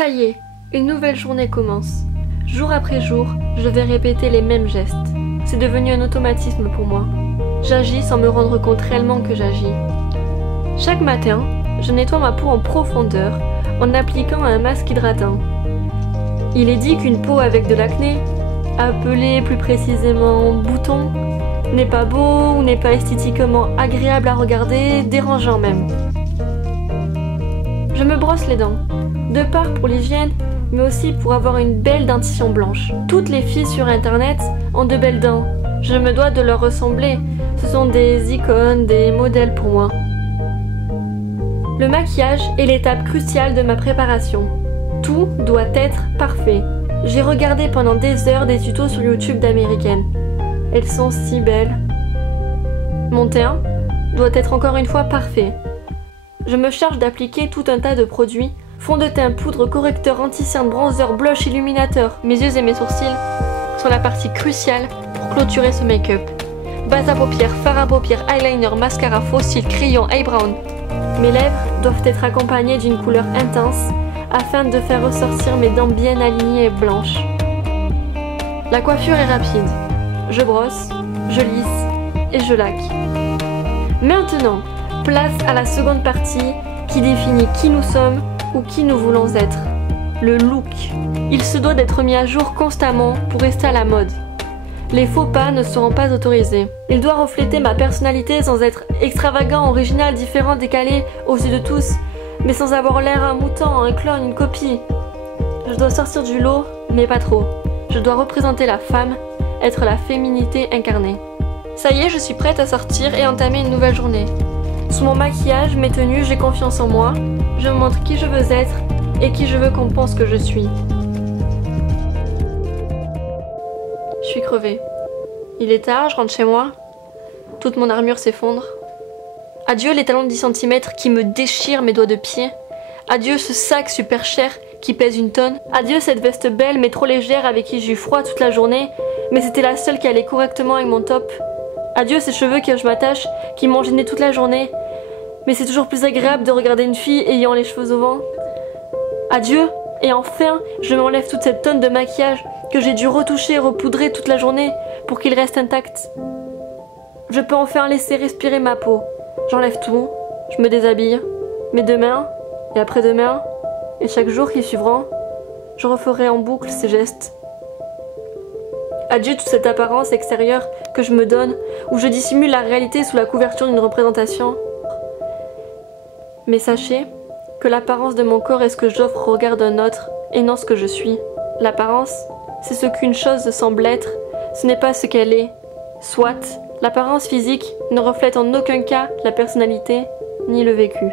Ça y est, une nouvelle journée commence. Jour après jour, je vais répéter les mêmes gestes. C'est devenu un automatisme pour moi. J'agis sans me rendre compte réellement que j'agis. Chaque matin, je nettoie ma peau en profondeur en appliquant un masque hydratant. Il est dit qu'une peau avec de l'acné, appelée plus précisément bouton, n'est pas beau ou n'est pas esthétiquement agréable à regarder, dérangeant même. Je me brosse les dents, de part pour l'hygiène, mais aussi pour avoir une belle dentition blanche. Toutes les filles sur internet ont de belles dents. Je me dois de leur ressembler. Ce sont des icônes, des modèles pour moi. Le maquillage est l'étape cruciale de ma préparation. Tout doit être parfait. J'ai regardé pendant des heures des tutos sur YouTube d'américaines. Elles sont si belles. Mon teint doit être encore une fois parfait. Je me charge d'appliquer tout un tas de produits. Fond de teint, poudre, correcteur, anti-cerne, bronzer, blush, illuminateur. Mes yeux et mes sourcils sont la partie cruciale pour clôturer ce make-up. Base à paupières, fard à paupières, eyeliner, mascara, faux cils, crayon, eyebrow. Mes lèvres doivent être accompagnées d'une couleur intense afin de faire ressortir mes dents bien alignées et blanches. La coiffure est rapide. Je brosse, je lisse et je laque. Maintenant, place à la seconde partie qui définit qui nous sommes ou qui nous voulons être. Le look. Il se doit d'être mis à jour constamment pour rester à la mode. Les faux pas ne seront pas autorisés. Il doit refléter ma personnalité sans être extravagant, original, différent, décalé aux yeux de tous, mais sans avoir l'air un mouton, un clone, une copie. Je dois sortir du lot, mais pas trop. Je dois représenter la femme, être la féminité incarnée. Ça y est, je suis prête à sortir et entamer une nouvelle journée. Sous mon maquillage, mes tenues, j'ai confiance en moi. Je me montre qui je veux être et qui je veux qu'on pense que je suis. Je suis crevée. Il est tard, je rentre chez moi. Toute mon armure s'effondre. Adieu les talons de 10 cm qui me déchirent mes doigts de pied. Adieu ce sac super cher qui pèse une tonne. Adieu cette veste belle mais trop légère avec qui j'ai eu froid toute la journée, mais c'était la seule qui allait correctement avec mon top. Adieu ces cheveux que je m'attache, qui m'ont gêné toute la journée, mais c'est toujours plus agréable de regarder une fille ayant les cheveux au vent. Adieu, et enfin, je m'enlève toute cette tonne de maquillage que j'ai dû retoucher et repoudrer toute la journée pour qu'il reste intact. Je peux enfin laisser respirer ma peau. J'enlève tout, je me déshabille, mais demain, et après-demain, et chaque jour qui suivront, je referai en boucle ces gestes. Adieu toute cette apparence extérieure que je me donne, où je dissimule la réalité sous la couverture d'une représentation. Mais sachez que l'apparence de mon corps est ce que j'offre au regard d'un autre, et non ce que je suis. L'apparence, c'est ce qu'une chose semble être, ce n'est pas ce qu'elle est. Soit, l'apparence physique ne reflète en aucun cas la personnalité, ni le vécu.